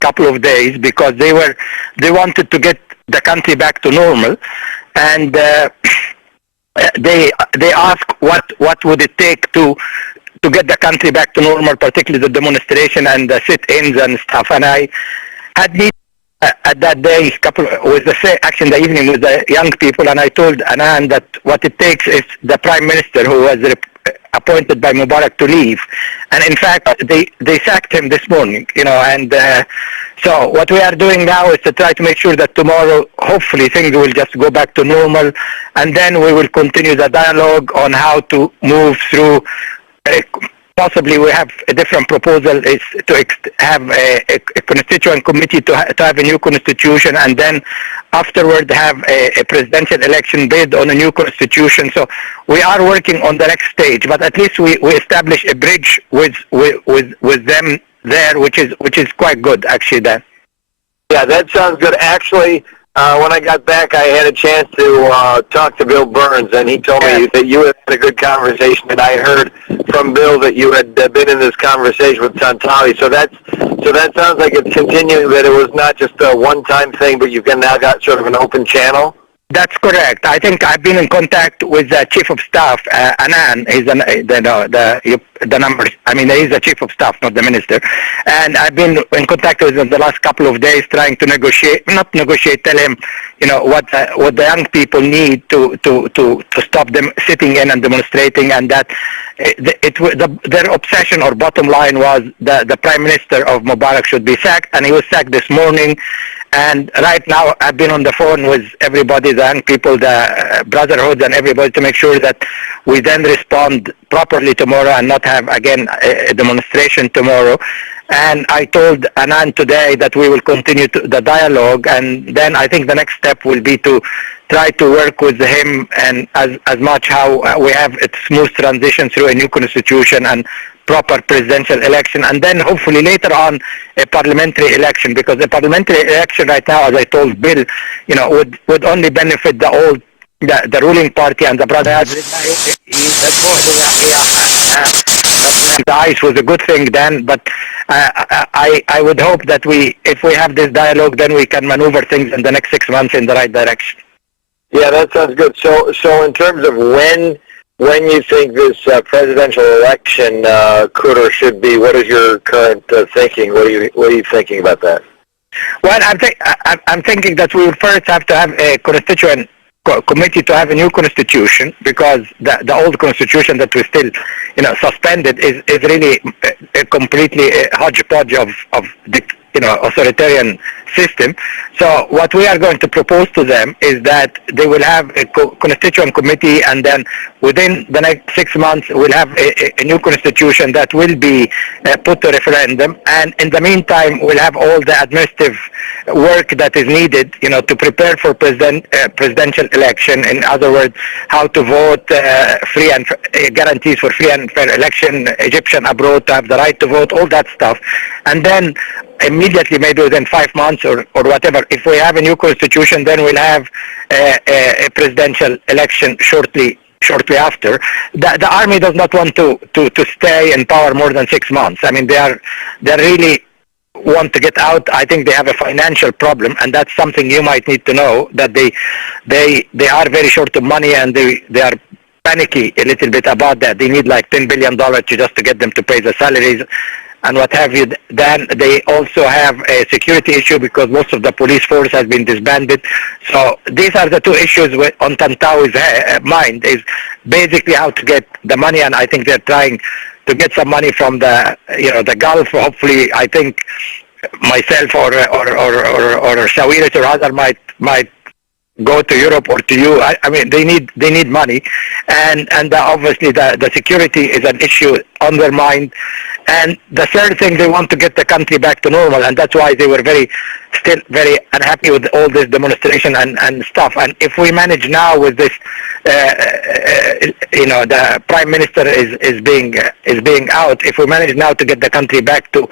couple of days because they wanted to get the country back to normal, and they asked what would it take to get the country back to normal, particularly the demonstration and the sit-ins and stuff. And I had meet at that day actually in the evening with the young people, and I told Annan that what it takes is the prime minister who was appointed by Mubarak to leave, and in fact they sacked him this morning, and so what we are doing now is to try to make sure that tomorrow hopefully things will just go back to normal, and then we will continue the dialogue on how to move through. Possibly we have a different proposal is to have a constituent committee to have a new constitution, and then afterward have a presidential election based on a new constitution. So we are working on the next stage, but at least we establish a bridge with them there, which is quite good actually. Then. Yeah, that sounds good. Actually, when I got back, I had a chance to talk to Bill Burns, and he told me that you had a good conversation, and I heard from Bill that you had been in this conversation with Tantawi. So that sounds like it's continuing, that it was not just a one-time thing, but you've now got sort of an open channel? That's correct. I think I've been in contact with the Chief of Staff, Annan. He's the numbers. I mean, he's the Chief of Staff, not the Minister. And I've been in contact with him the last couple of days, trying to tell him, what the young people need to stop them sitting in and demonstrating, and that their obsession or bottom line was the Prime Minister of Mubarak should be sacked, and he was sacked this morning. And right now, I've been on the phone with everybody, the young people, the brotherhood, and everybody to make sure that we then respond properly tomorrow and not have, again, a demonstration tomorrow. And I told Annan today that we will continue the dialogue, and then I think the next step will be to try to work with him and as much how we have a smooth transition through a new constitution and proper presidential election, and then hopefully later on a parliamentary election, because the parliamentary election right now, as I told Bill, would only benefit the ruling party and the brotherhood. The ICE was a good thing then, but I would hope that if we have this dialogue, then we can maneuver things in the next 6 months in the right direction. Yeah, that sounds good. So in terms of when you think this presidential election could or should be, what is your current thinking? What are you thinking about that? Well, I'm thinking that we will first have to have a constituent committee to have a new constitution, because the old constitution that we still suspended is really a completely hodgepodge of authoritarian system. So what we are going to propose to them is that they will have a constituent committee, and then within the next 6 months we'll have a new constitution that will be put to referendum, and in the meantime we'll have all the administrative work that is needed to prepare for presidential election. In other words, how to vote, free and guarantees for free and fair election, Egyptian abroad to have the right to vote, all that stuff. And then immediately, maybe within 5 months or whatever, if we have a new constitution, then we'll have a presidential election shortly after. The army does not want to stay in power more than 6 months. I mean, they really want to get out. I think they have a financial problem, and that's something you might need to know, that they are very short of money, and they are panicky a little bit about that. They need like $10 billion just to get them to pay the salaries and what have you. Then they also have a security issue, because most of the police force has been disbanded. So these are the two issues on Tantawi's mind, is basically how to get the money, and I think they're trying to get some money from the Gulf. Hopefully, I think myself or Sawiris or other might go to Europe or to you. I mean, they need money, and obviously the security is an issue on their mind. And the third thing, they want to get the country back to normal, and that's why they were still very unhappy with all this demonstration and stuff. And if we manage now with this, the Prime Minister is being out. If we manage now to get the country back to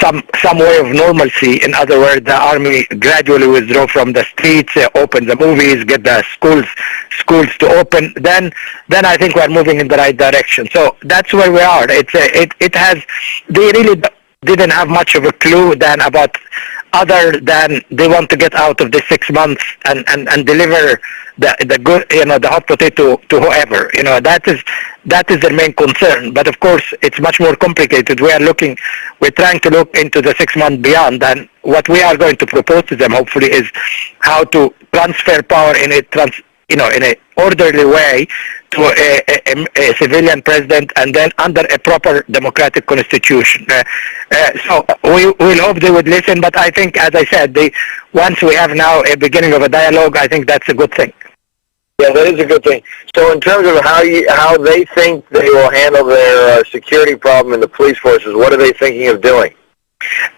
some way of normalcy, in other words, the army gradually withdraw from the streets, open the movies, get the schools to open, then I think we're moving in the right direction. So that's where we are. It has, they really didn't have much of a clue than about other than they want to get out of the 6 months and deliver the good, the hot potato to whoever. That is their main concern. But of course, it's much more complicated. We're trying to look into the 6 months beyond, and what we are going to propose to them, hopefully, is how to transfer power in a orderly way to a civilian president, and then under a proper democratic constitution. So we will hope they would listen, but I think, as I said, once we have now a beginning of a dialogue, I think that's a good thing. Yeah, that is a good thing. So in terms of how they think they will handle their security problem in the police forces, what are they thinking of doing?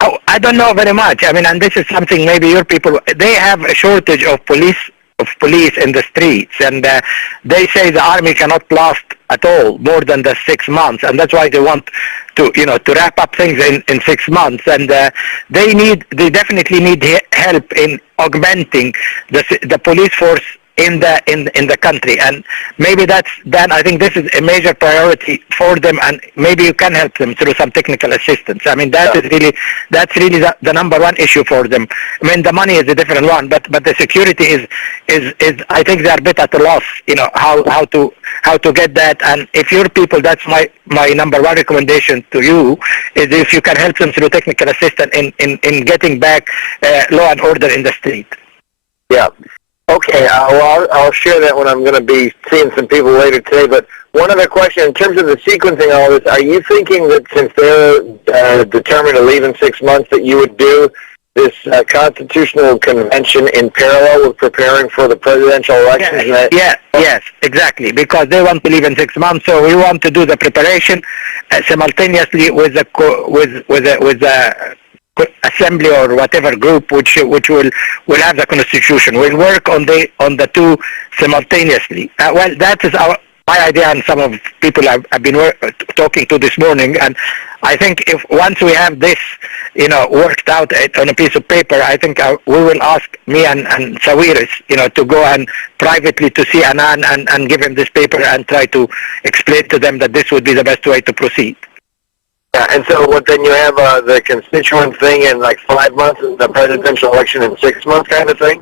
Oh, I don't know very much. I mean, and this is something maybe your people, they have a shortage of police in the streets, and they say the army cannot last at all more than the 6 months, and that's why they want to wrap up things in 6 months, and they definitely need help in augmenting the police force in the country, and maybe then I think this is a major priority for them, and maybe you can help them through some technical assistance. I mean, that's really the number one issue for them. I mean, the money is a different one, but the security is I think they are a bit at a loss, how to get that. And if your people, that's my number one recommendation to you, is if you can help them through technical assistance in getting back law and order in the street. Yeah. Okay, I'll share that when I'm going to be seeing some people later today. But one other question, in terms of the sequencing of all this, are you thinking that since they're determined to leave in 6 months, that you would do this constitutional convention in parallel with preparing for the presidential elections? Yes, exactly, because they want to leave in 6 months, so we want to do the preparation simultaneously with the assembly or whatever group which will have the constitution. We'll work on the two simultaneously. Well, that is my idea, and some of people I've been talking to this morning, and I think if once we have this worked out on a piece of paper, I think we will ask me and Sawiris to go and privately to see Annan and give him this paper and try to explain to them that this would be the best way to proceed. Yeah, and so then you have the constituent thing in like 5 months and the presidential election in 6 months kind of thing?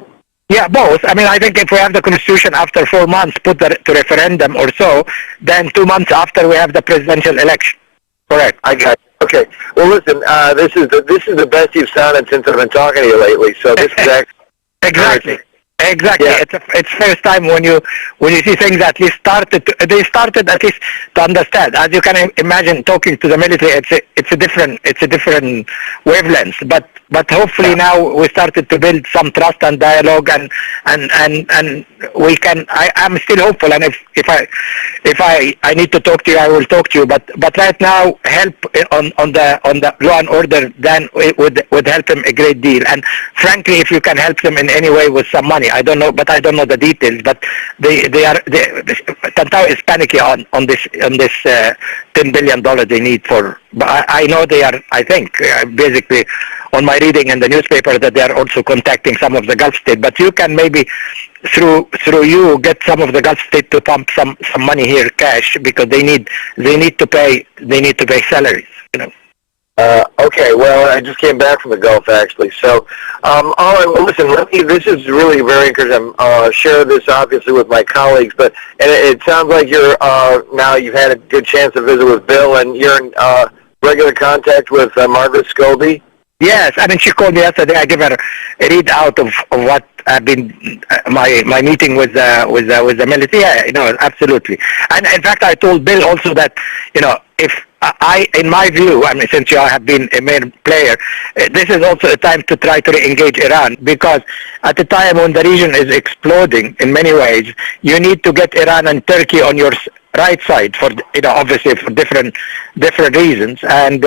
Yeah, both. I mean, I think if we have the constitution after 4 months, put that to referendum or so, then 2 months after we have the presidential election. Correct. I got you. Okay. Well, listen, this is the best you've sounded since I've been talking to you lately, so this is Exactly. Exactly. Yeah. It's first time when you see things at least they started at least to understand. As you can imagine, talking to the military, it's a different wavelength. But hopefully now we started to build some trust and dialogue, and we can. I'm still hopeful, and if I need to talk to you, I will talk to you. But right now, help on the law and order, then it would help them a great deal. And frankly, if you can help them in any way with some money, I don't know the details. But Tantau is panicky on this $10 billion they need for. But I know they are. I think basically, on my reading in the newspaper, that they are also contacting some of the Gulf states. But you can maybe through you get some of the Gulf states to pump some money here, cash, because they need to pay salaries. Okay, well, I just came back from the Gulf, actually. So, all right, well, listen, this is really very encouraging. I'll share this, obviously, with my colleagues, but it sounds like now you've had a good chance to visit with Bill, and you're in regular contact with Margaret Scobie? Yes, I mean, she called me yesterday. I gave her a readout of what I've been my meeting with the military. Yeah, absolutely. And in fact, I told Bill also that if in my view, I mean, since you have been a main player, this is also a time to try to re-engage Iran, because at the time when the region is exploding in many ways, you need to get Iran and Turkey on your right side for obviously for different reasons. And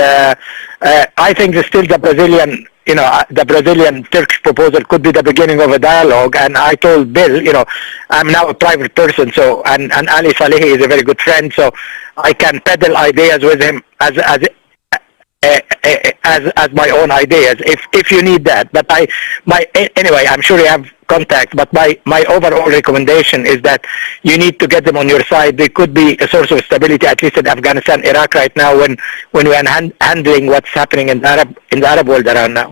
I think still the Brazilian Turkish proposal could be the beginning of a dialogue. And I told Bill, I'm now a private person, so and Ali Salehi is a very good friend, so I can peddle ideas with him as my own ideas if you need that. But anyway, I'm sure you have contact. But my overall recommendation is that you need to get them on your side. They could be a source of stability, at least in Afghanistan, Iraq right now, when we are handling what's happening in the Arab world around now.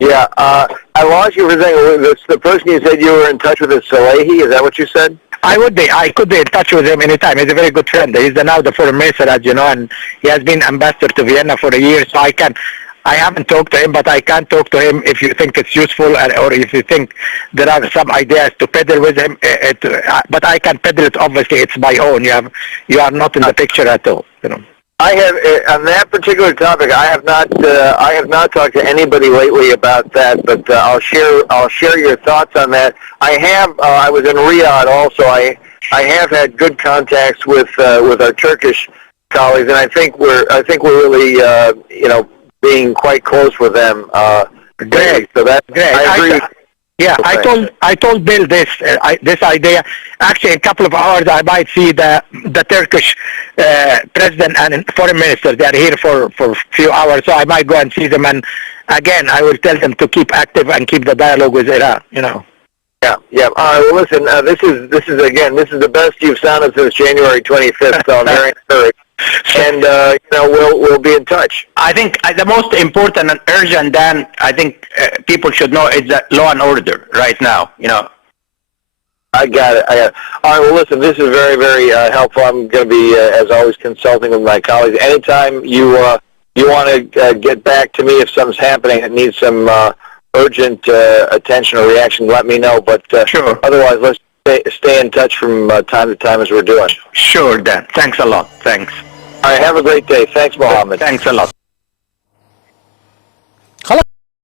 Yeah, I lost you for a second. The person you said you were in touch with is Salehi. Is that what you said? I could be in touch with him anytime. He's a very good friend. He's now the foreign minister, as you know, and he has been ambassador to Vienna for a year. So I haven't talked to him, but I can talk to him if you think it's useful, or if you think there are some ideas to peddle with him. But I can peddle it. Obviously, it's my own. You are not in the picture at all. You know. I have on that particular topic. I have not talked to anybody lately about that, but I'll share your thoughts on that. I was in Riyadh also. I have had good contacts with our Turkish colleagues, and I think we're really being quite close with them. Great. So that great. I agree. Yeah, I told Bill this idea. Actually, in a couple of hours, I might see the Turkish president and foreign minister. They are here for a few hours, so I might go and see them. And again, I will tell them to keep active and keep the dialogue with Iran. You know. Yeah. All right. Well, listen. This is the best you've sounded since January 25th. So I'm very encouraged. And we'll be in touch. I think the most important and urgent, Dan, I think people should know is that law and order right now. You know. I got it. All right. Well, listen. This is very, very helpful. I'm going to be, as always, consulting with my colleagues. Anytime you want to get back to me if something's happening that needs some urgent attention or reaction, let me know. But sure. Otherwise, let's stay in touch from time to time as we're doing. Sure, Dan. Thanks a lot. Thanks. All right, have a great day. Thanks, Mohammed. Thanks a lot.